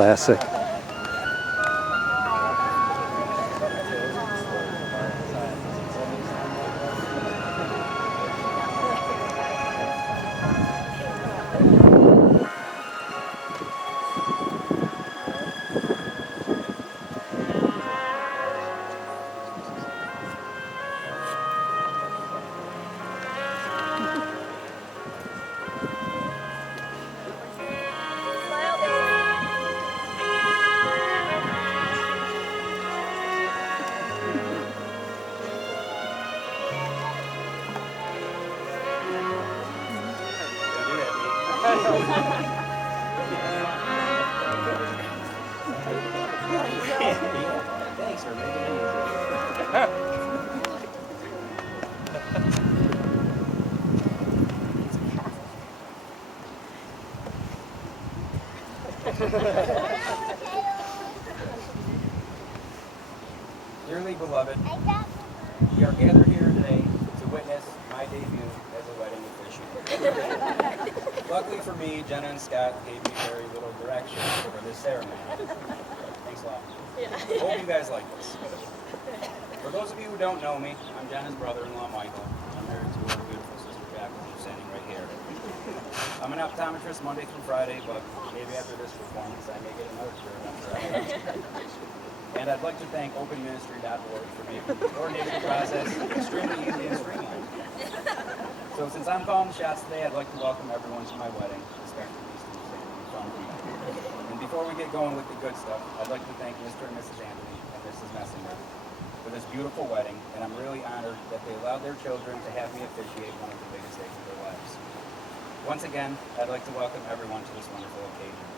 Classic. Thanks for making it easy. Dearly beloved, we are gathered here today to witness my debut as a wedding officiant. Luckily for me, Jenna and Scott gave me very little direction for this ceremony. Thanks a lot. Hope you guys like this. For those of you who don't know me, I'm Jenna's brother-in-law, Michael. I'm married to her beautiful sister, Jacqueline, who's standing right here. I'm an optometrist Monday through Friday, but maybe after this performance, I may get another shirt on Friday. And I'd like to thank openministry.org for making the coordination process extremely easy and streamlined. So since I'm calling the shots today, I'd like to welcome everyone to my wedding, especially these two standing in front of me. And before we get going with the good stuff, I'd like to thank Mr. and Mrs. Anthony and Mrs. Messinger for this beautiful wedding, and I'm really honored that they allowed their children to have me officiate one of the biggest days of their lives. Once again, I'd like to welcome everyone to this wonderful occasion.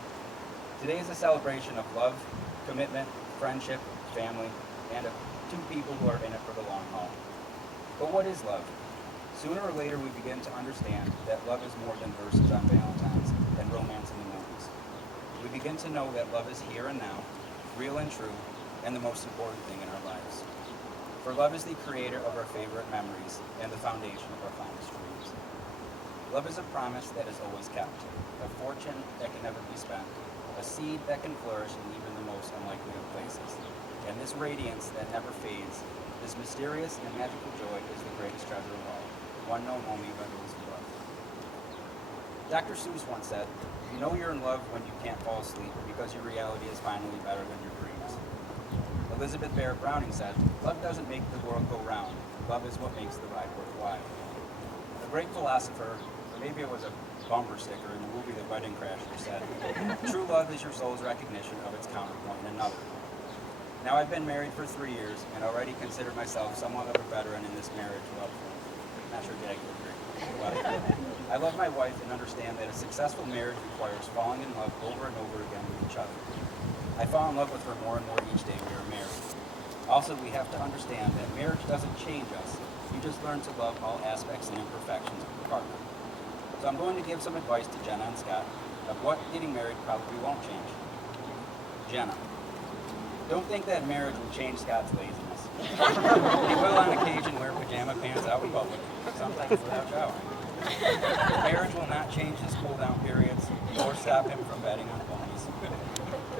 Today is a celebration of love, commitment, friendship, family, and of two people who are in it for the long haul. But what is love? Sooner or later we begin to understand that love is more than verses on Valentine's and romance in the movies. We begin to know that love is here and now, real and true, and the most important thing in our lives. For love is the creator of our favorite memories and the foundation of our fondest dreams. Love is a promise that is always kept, a fortune that can never be spent, a seed that can flourish in even the most unlikely of places. And this radiance that never fades, this mysterious and magical joy is the greatest treasure of all, one known only by those who love. Dr. Seuss once said, "You know you're in love when you can't fall asleep because your reality is finally better than your dreams." Elizabeth Barrett Browning said, "Love doesn't make the world go round. Love is what makes the ride worthwhile." A great philosopher, or maybe it was a bumper sticker in the movie The Wedding Crashers, said, "True love is your soul's recognition of its counterpoint in another." Now I've been married for 3 years and already consider myself somewhat of a veteran in this marriage love form. Not sure Jack would agree. But I love my wife and understand that a successful marriage requires falling in love over and over again with each other. I fall in love with her more and more each day we are married. Also, we have to understand that marriage doesn't change us. You just learn to love all aspects and imperfections of your partner. So I'm going to give some advice to Jenna and Scott of what getting married probably won't change. Jenna, don't think that marriage will change Scott's laziness. He will on occasion wear pajama pants out in public, sometimes without showering. Marriage will not change his cool-down periods or stop him from betting on ponies.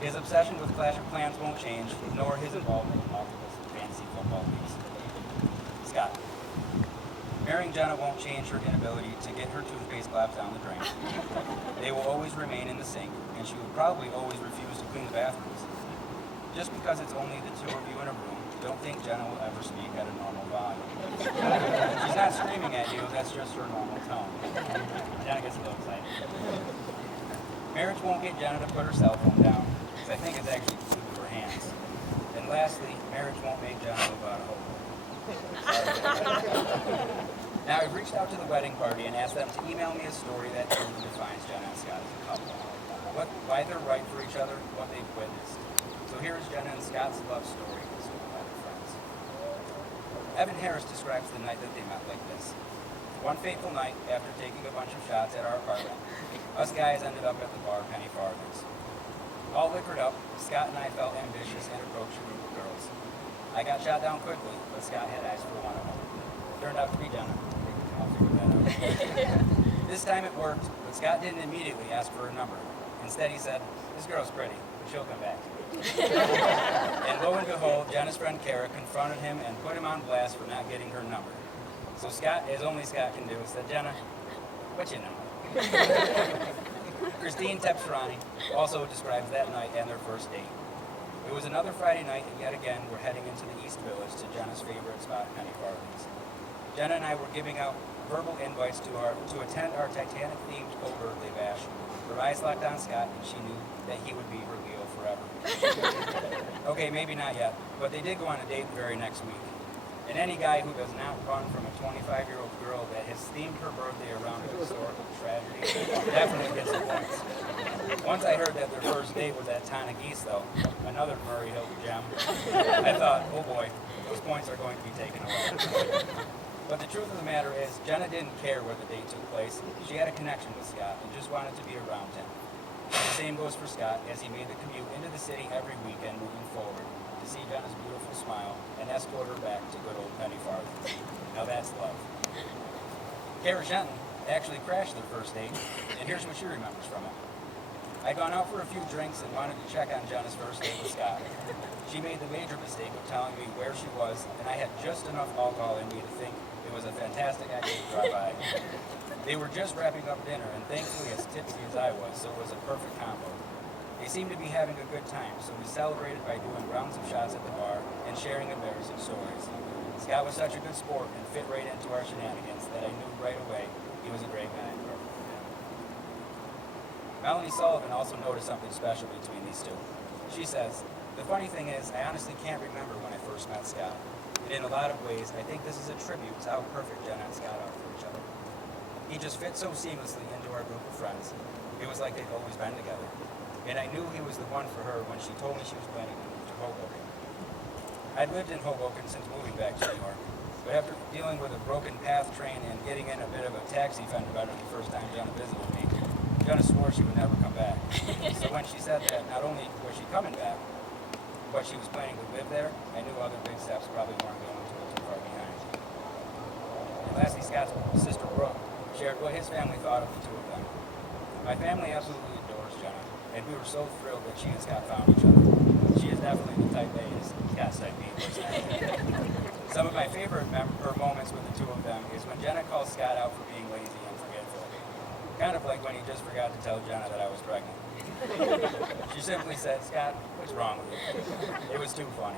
His obsession with Clash of Clans won't change, nor his involvement in multiple fantasy football leagues. Scott, marrying Jenna won't change her inability to get her toothpaste globs down the drain. They will always remain in the sink, and she will probably always refuse to clean the bathrooms. Just because it's only the two of you in a room, don't think Jenna will ever speak at a normal volume. She's not screaming at you, that's just her normal tone. Jenna gets a little excited. Marriage won't get Jenna to put her cell phone down, because I think it's actually glued to her hands. And lastly, marriage won't make Jenna live out of hope. Now, I've reached out to the wedding party and asked them to email me a story that truly defines Jenna and Scott as a couple. Why they're right for each other, what they've witnessed. So here is Jenna and Scott's love story, told by their friends. Evan Harris describes the night that they met like this. One fateful night, after taking a bunch of shots at our apartment, us guys ended up at the bar Penny Farthings. All liquored up, Scott and I felt ambitious and approached a group of girls. I got shot down quickly, but Scott had eyes for one of them. Turned out to be Jenna. I'll figure that out. This time it worked, but Scott didn't immediately ask for her number. Instead he said, "This girl's pretty, but she'll come back to me." And lo and behold, Jenna's friend Kara confronted him and put him on blast for not getting her number. So Scott, as only Scott can do, said, "Jenna, what you know?" Christine Tepsirani also describes that night and their first date. It was another Friday night, and yet again we're heading into the East Village to Jenna's favorite spot, Penny Farthings. Jenna and I were giving out verbal invites to attend our Titanic-themed cold birthday bash. Her eyes locked on Scott, and she knew that he would be her forever. Okay, maybe not yet, but they did go on a date the very next week. And any guy who does not run from a 25-year-old girl that has themed her birthday around a historical tragedy definitely gets some points. Once I heard that their first date was at Tonic East, though, another Murray Hill gem, I thought, oh boy, those points are going to be taken away. But the truth of the matter is, Jenna didn't care where the date took place. She had a connection with Scott and just wanted to be around him. The same goes for Scott, as he made the commute into the city every weekend moving forward to see Jenna's beautiful smile and escort her back to good old Penny Farthing. Now that's love. Kara Shenton actually crashed their first date, and here's what she remembers from it. I'd gone out for a few drinks and wanted to check on Jenna's first date with Scott. She made the major mistake of telling me where she was, and I had just enough alcohol in me to think it was a fantastic idea to drive by. They were just wrapping up dinner, and thankfully as tipsy as I was, so it was a perfect combo. They seemed to be having a good time, so we celebrated by doing rounds of shots at the bar and sharing embarrassing stories. Scott was such a good sport and fit right into our shenanigans that I knew right away he was a great guy. Melanie Sullivan also noticed something special between these two. She says, the funny thing is, I honestly can't remember when I first met Scott. And in a lot of ways, I think this is a tribute to how perfect Jenna and Scott are for each other. He just fit so seamlessly into our group of friends. It was like they'd always been together. And I knew he was the one for her when she told me she was planning to move to Hoboken. I'd lived in Hoboken since moving back to New York. But after dealing with a broken PATH train and getting in a bit of a taxi fender bender the first time Jenna visited me, Jenna swore she would never come back. So when she said that not only was she coming back, but she was planning to live there, I knew other big steps probably weren't going to go too far behind. And lastly, Scott's sister Brooke shared what his family thought of the two of them. My family absolutely adores Jenna, and we were so thrilled that she and Scott found each other. She is definitely the type A, as Scott's type B personality. Some of my favorite moments with the two of them is when Jenna calls Scott out for being lazy and forgetful. Kind of like when he just forgot to tell Jenna that I was pregnant. She simply said, Scott, what's wrong with you? It was too funny.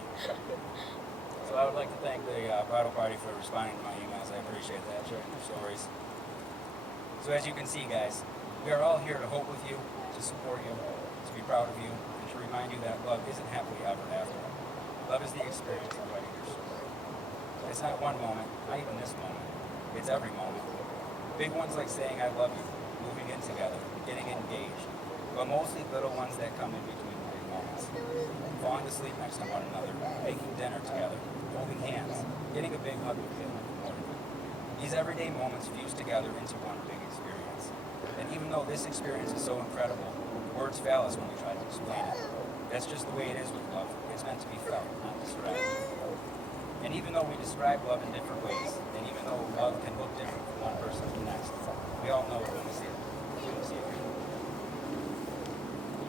So I would like to thank the bridal party for responding to my emails. I appreciate that, sharing their stories. So as you can see, guys, we are all here to hope with you, to support you, to be proud of you, and to remind you that love isn't happily ever after. Love is the experience of writing your story. It's not one moment, not even this moment. It's every moment. Big ones like saying I love you, moving in together, getting engaged, but mostly little ones that come in between the big moments. Falling asleep next to one another, making dinner together, holding hands, getting a big hug with you in the morning. These everyday moments fuse together into one big experience. And even though this experience is so incredible, words fail us when we try to explain it. That's just the way it is with love. It's meant to be felt, not described. And even though we describe love in different ways, and even though love can look different from one person to the next, we all know it when we see it.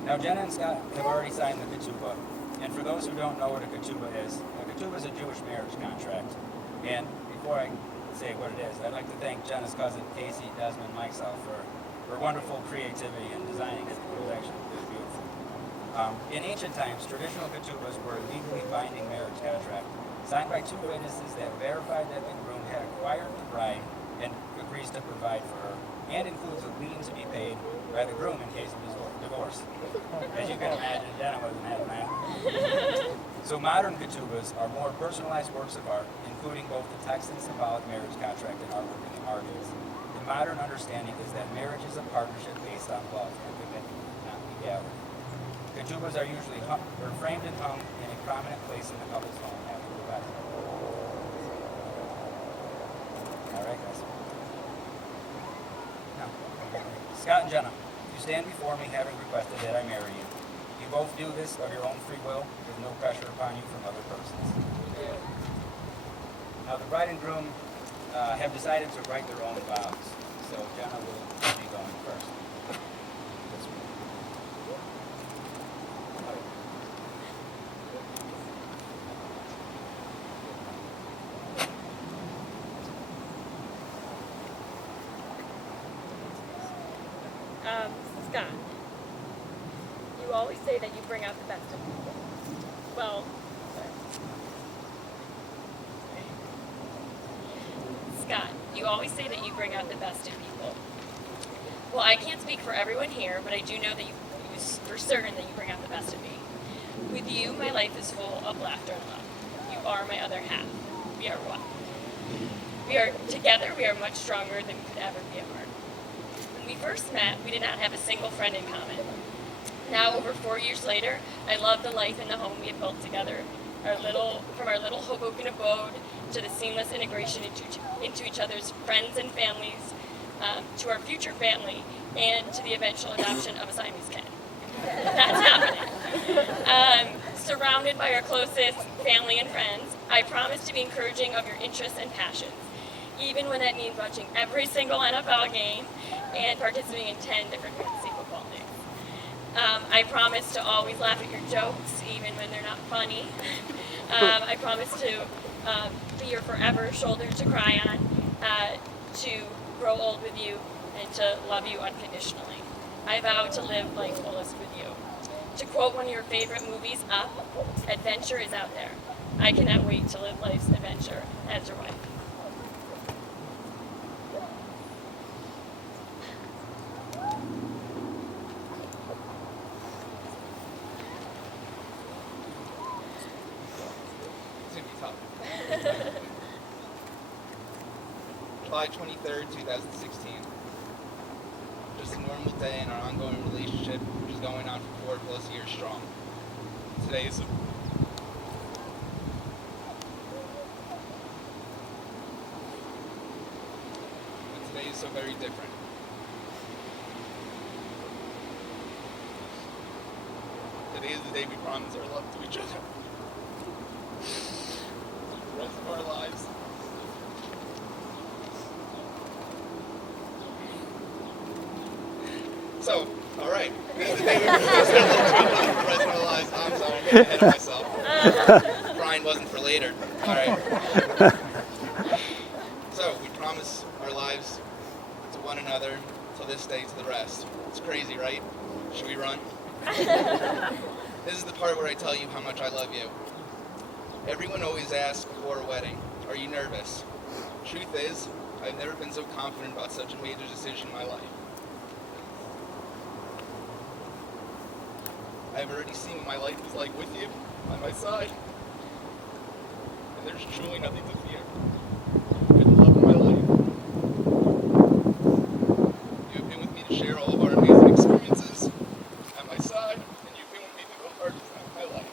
Now, Jenna and Scott have already signed the ketubah, and for those who don't know what a ketubah is a Jewish marriage contract. And before I say what it is, I'd like to thank Jenna's cousin, Casey Desmond Mikesell, for her wonderful creativity in designing it. It was actually really beautiful. In ancient times, traditional ketubahs were a legally binding marriage contract, signed by two witnesses that verified that the groom had acquired the bride and agrees to provide for her, and includes a lien to be paid by the groom in case of divorce. As you can imagine, Jenna wasn't having that. So modern ketubahs are more personalized works of art, including both the text and symbolic marriage contract and artwork in the margins. The modern understanding is that marriage is a partnership based on love and commitment, not legality. Ketubahs are usually framed and hung in a prominent place in the couple's home after the wedding. All right, guys. Now, Scott and Jenna, you stand before me having requested that I marry you. You both do this of your own free will, with no pressure upon you from other persons. Now, the bride and groom have decided to write their own vows, so Jenna will be going first. Scott, you always say that you bring out the best in people. Well, Scott, you always say that you bring out the best in people. Well, I can't speak for everyone here, but I do know that you for certain that you bring out the best in me. With you, my life is full of laughter and love. You are my other half. we are one. We are together, we are much stronger than we could ever be apart. When we first met, we did not have a single friend in common. Now, over 4 years later, I love the life and the home we have built together. From our little Hoboken abode to the seamless integration into each other's friends and families, to our future family, and to the eventual adoption of a Siamese cat. That's happening. Surrounded by our closest family and friends, I promise to be encouraging of your interests and passions, even when that means watching every single NFL game and participating in 10 different fantasy football leagues. I promise to always laugh at your jokes, even when they're not funny. I promise to be your forever shoulder to cry on, to grow old with you, and to love you unconditionally. I vow to live life fullest with you. To quote one of your favorite movies, Up, adventure is out there. I cannot wait to live life's adventure as your wife. July 23rd, 2016. Just a normal day in our ongoing relationship, which is going on for 4+ years strong. Today is so very different. Today is the day we promise our love to each other. The rest of our lives. So, alright. This is the day we promise our love to each other for the rest of our lives. I'm sorry, I'm getting ahead of myself. Brian wasn't for later. Alright. So, we promise our lives to one another till this day to the rest. It's crazy, right? Should we run? This is the part where I tell you how much I love you. Everyone always asks before a wedding, are you nervous? Truth is, I've never been so confident about such a major decision in my life. I've already seen what my life is like with you, by my side. And there's truly nothing to fear. You're the love of my life. You have been with me to share all of our amazing experiences at my side, and you've been with me through the hardest time of my life.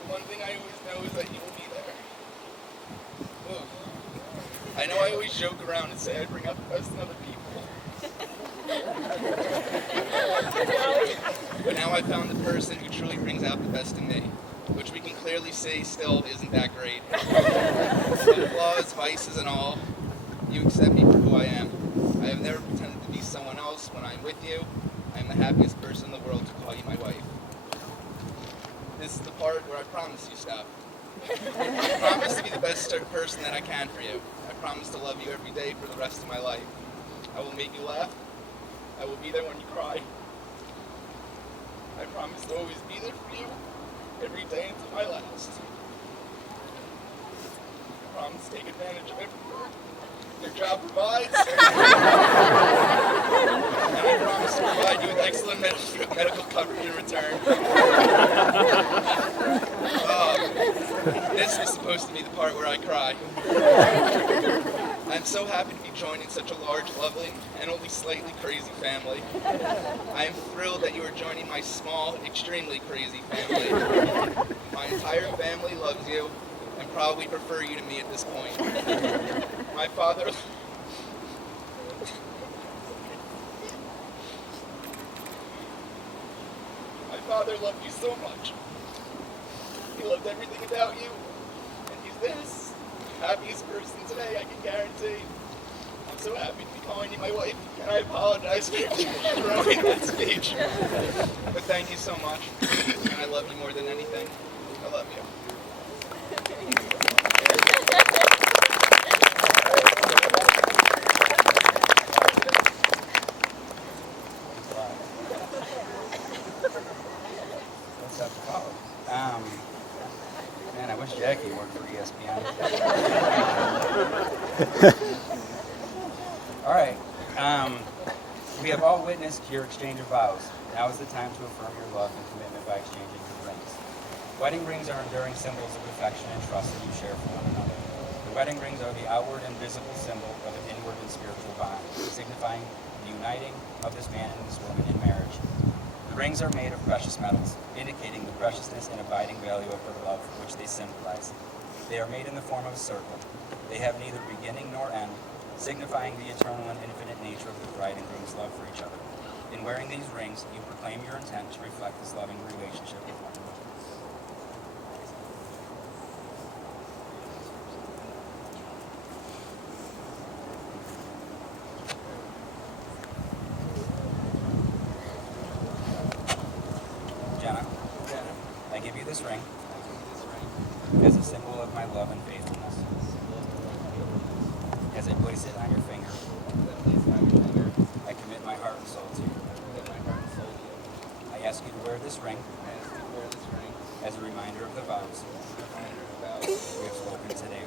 The one thing I always know is that you will be there. Ooh. I know I always joke around and say I bring out the best in other people. But now I've found the person who truly brings out the best in me, which we can clearly see still isn't that great. With flaws, vices, and all, you accept me for who I am. I have never pretended to be someone else. When I'm with you, I am the happiest person in the world to call you my wife. This is the part where I promise you stuff. I promise to be the best person that I can for you. I promise to love you every day for the rest of my life. I will make you laugh. I will be there when you cry. I promise to always be there for you every day until my last. I promise to take advantage of every work your job provides. And I promise to provide you with excellent medical coverage in return. This was supposed to be the part where I cry. I'm so happy to be joining such a large, lovely, and only slightly crazy family. I am thrilled that you are joining my small, extremely crazy family. My entire family loves you and probably prefer you to me at this point. My father loved you so much. He loved everything about you, and he's this happiest person today, I can guarantee. I'm so happy to be calling you my wife, and I apologize for throwing that speech. But thank you so much, and I love you more than anything. I love you. Man, I wish Jackie worked for ESPN. All right. We have all witnessed your exchange of vows. Now is the time to affirm your love and commitment by exchanging your rings. Wedding rings are enduring symbols of affection and trust that you share for one another. The wedding rings are the outward and visible symbol of an inward and spiritual bond, signifying the uniting of this man and this woman in marriage. The rings are made of precious metals, indicating the preciousness and abiding value of her love, which they symbolize. They are made in the form of a circle. They have neither beginning nor end, signifying the eternal and infinite nature of the bride and groom's love for each other. In wearing these rings, you proclaim your intent to reflect this loving relationship with one another. Jenna, I give you this ring as a symbol of my love and faithfulness. As I place it on your finger, I commit my heart and soul to you. I ask you to wear this ring as a reminder of the vows we have spoken today.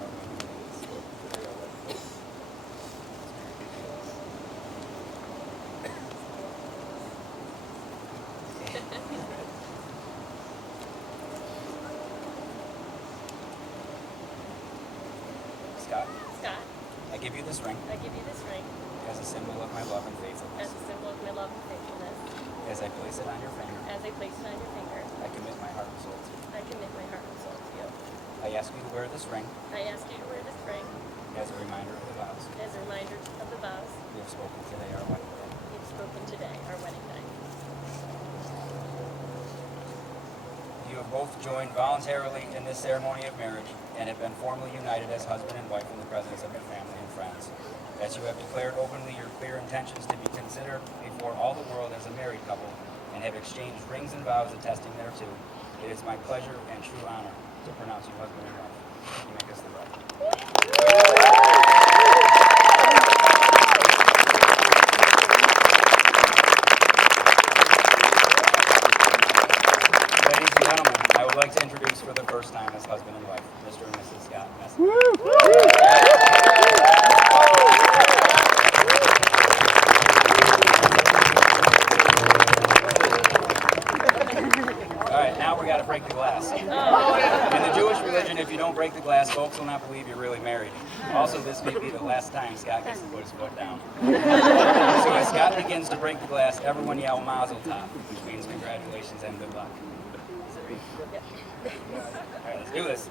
Scott, I give you this ring I give you this ring as a symbol of my love and as faithfulness. a symbol of my love and faithfulness. As I place it on your finger, As I place it on your finger, I commit my heart and soul to you. I commit my heart and soul to you. I ask you to wear this ring I ask you to wear this ring as a reminder of the vows as a reminder of the vows we have spoken today, our wedding day. we've spoken today, our wedding day. You have both joined voluntarily in this ceremony of marriage and have been formally united as husband and wife in the presence of your family and friends. As you have declared openly your clear intentions to be considered before all the world as a married couple and have exchanged rings and vows attesting thereto, it is my pleasure and true honor to pronounce you husband and wife. You make us the bride. Ladies and gentlemen, I would like to introduce for the first time as husband and wife, Mr. and Mrs. Scott. All right, now we got to break the glass. In the Jewish religion, if you don't break the glass, folks will not believe you're really married. Also, this may be the last time Scott gets to put his foot down. So as Scott begins to break the glass, everyone yell Mazel Tov, which means congratulations and good luck. All right, let's do this.